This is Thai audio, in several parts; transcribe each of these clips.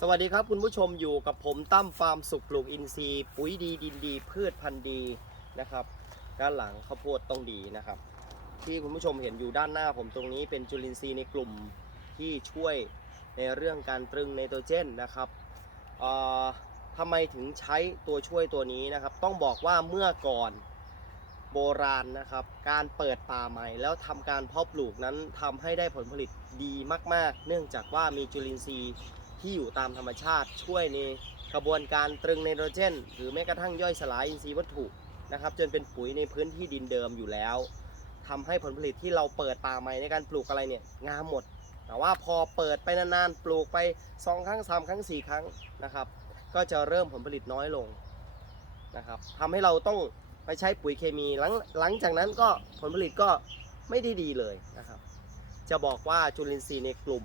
สวัสดีครับคุณผู้ชมอยู่กับผมตั้มฟาร์มสุขปลูกอินทรีย์ปุ๋ยดีดินดี พืชพันธุ์ดีนะครับ ด้านหลังข้าวโพดต้องดีนะครับ ที่คุณผู้ชมเห็นอยู่ด้านหน้าผมตรงนี้เป็นจุลินทรีย์ในกลุ่มที่ช่วยในเรื่องการตรึงไนโตรเจนนะครับทำไมถึงใช้ตัวช่วยตัวนี้นะครับ ต้องบอกว่าเมื่อก่อนโบราณนะครับ การเปิดป่าใหม่ แล้วทำการเพาะปลูกนั้นทำให้ได้ผลผลิตดีมาก ๆ เนื่องจากว่ามีจุลินทรีย์ ที่อยู่ตามธรรมชาติช่วยในกระบวนการตรึงไนโตรเจน หรือแม้กระทั่งย่อยสลายอินทรีย์วัตถุนะครับ จนเป็นปุ๋ยในพื้นที่ดินเดิมอยู่แล้วทำให้ผลผลิตที่เราเปิดป่าใหม่ในการปลูกอะไรเนี่ยงามหมด แต่ว่าพอเปิดไปนานๆปลูกไปสองครั้งสามครั้งสี่ครั้งนะครับ ก็จะเริ่มผลผลิตน้อยลงนะครับทำให้เราต้องไปใช้ปุ๋ยเคมีหลังหลังจากนั้นก็ผลผลิตก็ไม่ได้ดีเลยนะครับ จะบอกว่าจุลินทรีย์ในกลุ่ม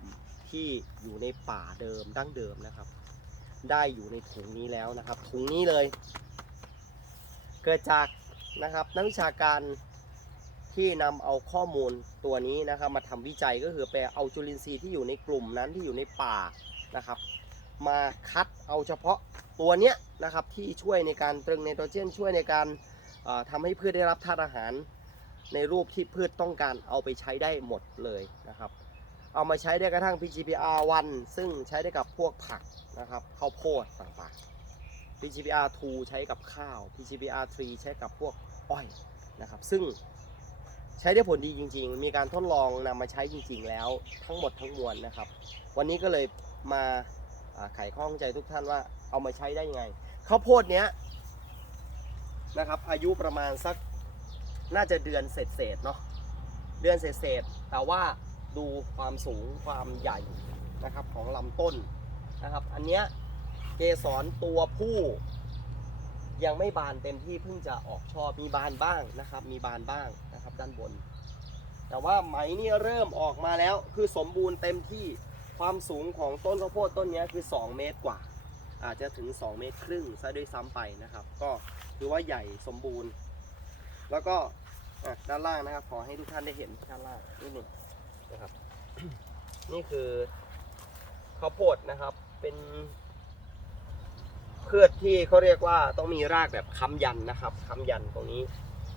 ที่อยู่ในป่าเดิมดั้งเดิมนะครับ ได้อยู่ในถุงนี้แล้วนะครับ ถุงนี้เลย เกิดจากนะครับนักวิชาการที่นำเอาข้อมูลตัวนี้นะครับมาทำวิจัยก็คือไปเอาจุลินทรีย์ที่อยู่ในกลุ่มนั้นที่อยู่ในป่านะครับ มาคัดเอาเฉพาะตัวเนี้ยนะครับที่ช่วยในการตรึงไนโตรเจนช่วยในการเอ่อทำให้พืชได้รับธาตุอาหารในรูปที่พืชต้องการเอาไปใช้ได้หมดเลยนะครับ เอามาใช้ได้กระทั่ง PGPR 1 ซึ่งใช้ได้กับพวกผักนะครับข้าวโพดต่างๆ PGPR 2 ใช้กับข้าว PGPR 3 ใช้กับพวกอ้อยนะครับ ซึ่งใช้ได้ผลดีจริง ๆ มีการทดลองนำมาใช้จริง ๆ แล้วทั้งหมดทั้งมวลนะครับ วันนี้ก็เลยมาอ่าไขข้องใจทุกท่านว่าเอามาใช้ได้ยังไงข้าวโพดเนี้ยนะครับอายุประมาณสักน่าจะเดือนเศษเศษๆเนาะเดือนเศษเศษๆแต่ว่า ดูความสูงความใหญ่นะครับของลำต้นนะครับ อันเนี้ยเกสรตัวผู้ ยังไม่บานเต็มที่เพิ่งจะออกช่อมีบานบ้างนะครับ มีบานบ้างนะครับ ด้านบน แต่ว่าไหมนี่เริ่มออกมาแล้วคือสมบูรณ์เต็มที่ความสูงของต้นข้าวโพดต้นนี้คือ 2 เมตรกว่า อาจจะถึง 2 เมตรครึ่งซะด้วยซ้ำไปนะครับ ก็ถือว่าใหญ่สมบูรณ์ แล้วก็ด้านล่างนะครับ ขอให้ทุกท่านได้เห็นด้านล่างนิดหนึ่ง นะครับ นี่คือข้าวโพดนะครับ เป็นพืชที่เขาเรียกว่าต้องมีรากแบบค้ำยันนะครับค้ำยันตรงนี้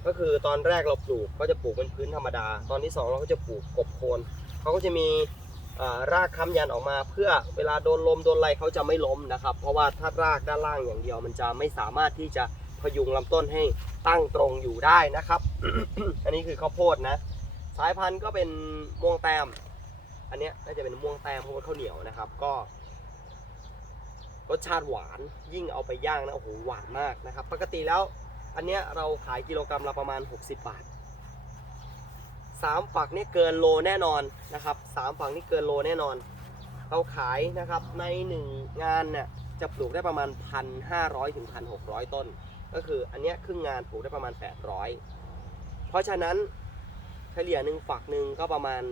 ก็คือตอนแรกเราปลูกก็จะปลูกเป็นพื้นธรรมดา ตอนที่สองเราก็จะปลูกกบโคนเขาก็จะมีรากค้ำยันออกมา เพื่อเวลาโดนลมโดนอะไรเขาจะไม่ล้มนะครับ เพราะว่าถ้ารากด้านล่างอย่างเดียว มันจะไม่สามารถที่จะพยุงลำต้นให้ตั้งตรงอยู่ได้นะครับ อันนี้คือข้าวโพดนะ สายพันธุ์ก็เป็นม่วงแต้ม อันเนี้ยน่าจะเป็นม่วงแต้มเพราะว่าข้าวเหนียวนะครับ ก็รสชาติหวานยิ่งเอาไปย่างนะโอ้โหหวานมากนะครับ ปกติแล้วอันเนี้ยเราขายกิโลกรัมละประมาณ 60 บาทสามฝักนี่เกินโลแน่นอนนะครับสามฝักนี่เกินโลแน่นอน เราขายนะครับในหนึ่งงานเนี่ยจะปลูกได้ประมาณ 1,500ถึง1,600 ต้น ก็คืออันเนี้ยครึ่งงานปลูกได้ประมาณ 800 เพราะฉะนั้น เฉลี่ยหนึ่งฝักหนึ่งก็ประมาณ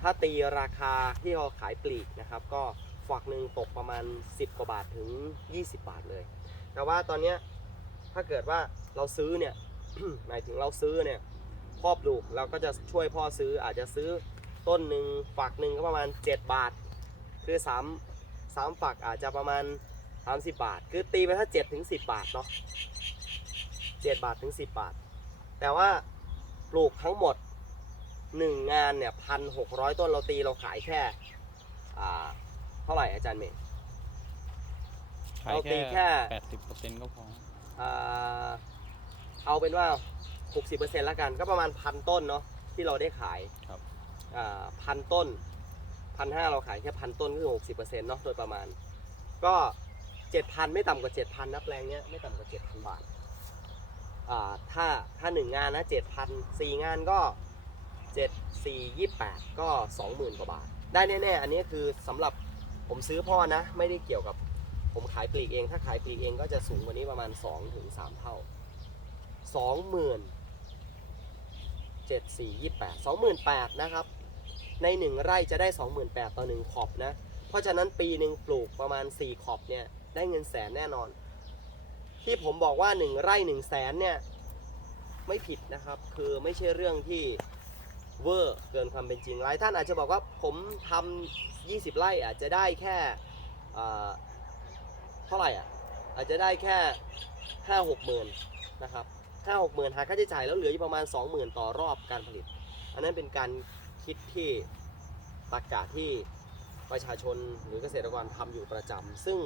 ถ้าตีราคาที่เราขายปลีกนะครับ ก็ฝักหนึ่งตกประมาณ 10 กว่าบาทถึง 20 บาทเลย แต่ว่าตอนนี้ถ้าเกิดว่าเราซื้อเนี่ยหมายถึงเราซื้อเนี่ยพ่อปลูกเราก็จะช่วยพ่อซื้ออาจจะซื้อต้นหนึ่งฝักหนึ่งก็ประมาณ 7 บาท คือ 3 3 ฝักอาจจะประมาณ 30 บาท คือตีไปถ้า7ถึง10 บาทเนาะ7บาทถึง 10 บาท แต่ว่า ปลูกทั้งหมด1งานเนี่ยพันหกร้อยต้นเราตีเราขายแค่อ่าเท่าไหร่อาจารย์เมย์ ขายเราตีแค่แปดสิบเปอร์เซ็นต์ก็พอ อ่าเอาเป็นว่า 60%แล้วกันก็ประมาณพันต้นเนาะที่เราได้ขายครับ อ่าพันต้นพันห้าเราขายแค่พันต้นก็คือ60%เนาะโดยประมาณ ก็ 7,000 ไม่ต่ำกว่า 7,000นะแปลงเนี้ยไม่ต่ำกว่า 7,000 บาทอ่า ถ้าถ้าหนึ่งงานนะ7,000สี่งานก็7 4 28ก็20,000กว่าบาท ได้แน่ๆ อันนี้คือสำหรับผมซื้อพ่อนะ ไม่ได้เกี่ยวกับผมขายปลีกเอง ถ้าขายปลีกเองก็จะสูงกว่านี้ประมาณ2ถึง3เท่า20,000 7 4 28 28,000นแปดนะครับ ใน1ไร่จะได้28,000ต่อ1ขอบนะ เพราะฉะนั้นปีหนึ่งปลูกประมาณ4ขอบเนี่ย ได้เงินแสนแน่นอน ที่ผมบอกว่า 1 ไร่1แสนเนี่ย ไม่ผิดนะครับ คือไม่ใช่เรื่องที่เวอร์เกินความเป็นจริงหลายท่านอาจจะบอกว่าผมทำ20 ไร่อาจจะได้แค่เท่าไหร่อะอาจจะได้แค่ห้าหกหมื่นนะครับห้าหกหมื่นหาค่าใช้จ่ายแล้วเหลืออยู่ประมาณสองหมื่นต่อรอบการผลิต อันนั้นเป็นการคิดที่ตรรกะที่ประชาชนหรือเกษตรกรทำอยู่ประจำซึ่ง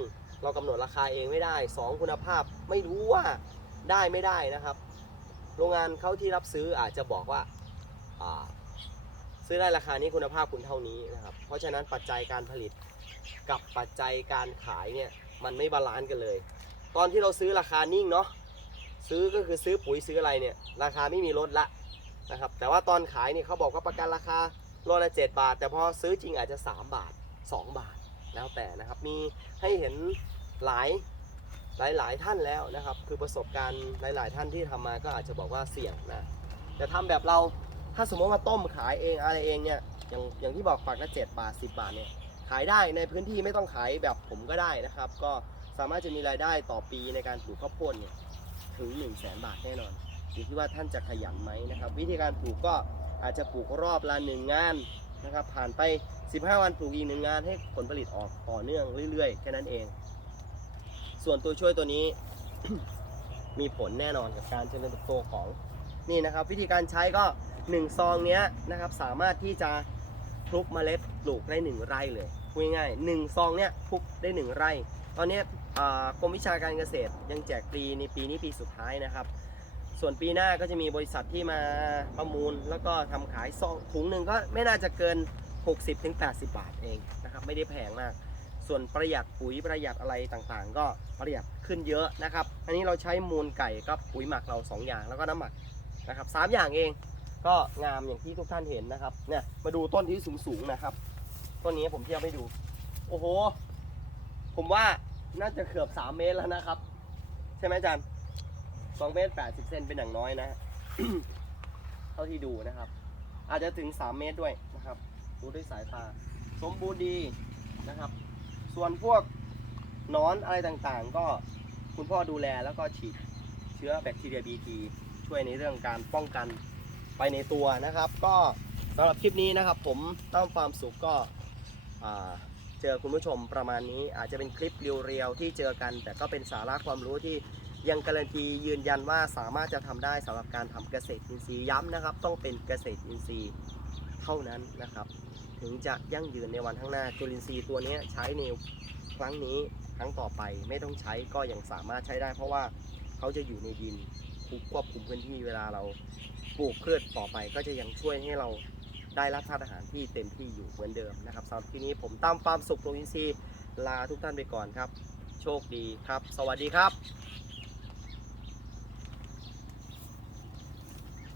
เรากำหนดราคาเองไม่ได้สองคุณภาพไม่รู้ว่าได้ไม่ได้นะครับ โรงงานเขาที่รับซื้ออาจจะบอกว่าอ่าซื้อได้ราคานี้คุณภาพคุณเท่านี้นะครับ เพราะฉะนั้นปัจจัยการผลิตกับปัจจัยการขายเนี่ยมันไม่บาลานซ์กันเลย ตอนที่เราซื้อราคานิ่งเนาะซื้อก็คือซื้อปุ๋ยซื้ออะไรเนี่ยราคาไม่มีลดละนะครับ แต่ว่าตอนขายเนี่ยเขาบอกว่าประกันราคาโลละ7บาท แต่พอซื้อจริงอาจจะ 3 บาท 2 บาทแล้วแต่นะครับ มีให้เห็น หลายหลายหลายท่านแล้วนะครับ คือประสบการณ์หลาย ๆ ท่านที่ทำมาก็อาจจะบอกว่าเสี่ยงนะแต่ทำแบบเราถ้าสมมติว่าต้มขายเองอะไรเองเนี่ยอย่างอย่างที่บอกฝักละเจ็ดบาท10บาทเนี่ยขายได้ในพื้นที่ไม่ต้องขายแบบผมก็ได้นะครับ ก็สามารถจะมีรายได้ต่อปีในการปลูกข้าวโพดเนี่ยถึง1 0 0 0 0แสนบาทแน่นอนอยู่ที่ว่าท่านจะขยันไหมนะครับ วิธีการปลูกก็อาจจะปลูกรอบละหนึ่งงานนะครับ ผ่านไป 15 วันปลูกอีกหนึ่งงานให้ผลผลิตออกต่อเนื่องเรื่อยๆ แค่นั้นเอง ส่วนตัวช่วยตัวนี้ มีผลแน่นอนกับการเจริญเติบโตของนี่นะครับ วิธีการใช้ก็1ซองเนี้ยนะครับสามารถที่จะคลุกเมล็ดปลูกได้1ไร่เลยพูดง่ายๆหนึ่งซองเนี้ยคลุกได้ 1 ไร่ ตอนนี้กรมวิชาการเกษตรยังแจกฟรีในปีนี้ปีสุดท้ายนะครับ ส่วนปีหน้าก็จะมีบริษัทที่มาประมูล แล้วก็ทำขายซองถุงหนึ่งก็ไม่น่าจะเกิน 60-80 บาทเองนะครับไม่ได้แพงมาก ส่วนประหยัดปุ๋ยประหยัดอะไรต่างๆ ก็ประหยัดขึ้นเยอะนะครับ อันนี้เราใช้มูลไก่กับปุ๋ยหมักเราสองอย่างแล้วก็น้ำหมักนะครับสามอย่างเองก็งามอย่างที่ทุกท่านเห็นนะครับเนี่ยมาดูต้นที่สูงๆนะครับ ต้นนี้ผมเทียบให้ดู โอ้โห ผมว่าน่าจะเกือบ 3 เมตรแล้วนะครับ ใช่ไหมจารย์2เมตร80เซนเป็นอย่างน้อยนะเท่าที่ดูนะครับ อาจจะถึง 3 เมตรด้วยนะครับ ดูด้วยสายตา สมบูรณ์ดีนะครับ ส่วนพวกนอนอะไรต่างๆ ก็คุณพ่อดูแลแล้วก็ฉีดเชื้อแบคทีเรีย BT ช่วยในเรื่องการป้องกันไปในตัวนะครับ ก็สำหรับคลิปนี้นะครับ ผมตั้มฟาร์มสุขก็เจอคุณผู้ชมประมาณนี้ อาจจะเป็นคลิปเรียวๆที่เจอกัน แต่ก็เป็นสาระความรู้ที่ยังการันตียืนยันว่าสามารถจะทำได้สำหรับการทำเกษตรอินทรีย์ย้ำนะครับ ต้องเป็นเกษตรอินทรีย์เท่านั้นนะครับ ถึงจะยั่งยืนในวันข้างหน้าจุลินทรีย์ตัวนี้ใช้ในครั้งนี้ครั้งต่อไปไม่ต้องใช้ก็ยังสามารถใช้ได้ เพราะว่าเขาจะอยู่ในดินควบคุมพื้นที่เวลาเราปลูกพืชต่อไปก็จะยังช่วยให้เราได้รับธาตุอาหารที่เต็มที่อยู่เหมือนเดิมนะครับสำหรับที่นี้ผมตั้มฟาร์มสุขโปรวินซีย์ลาทุกท่านไปก่อนครับ โชคดีครับ สวัสดีครับ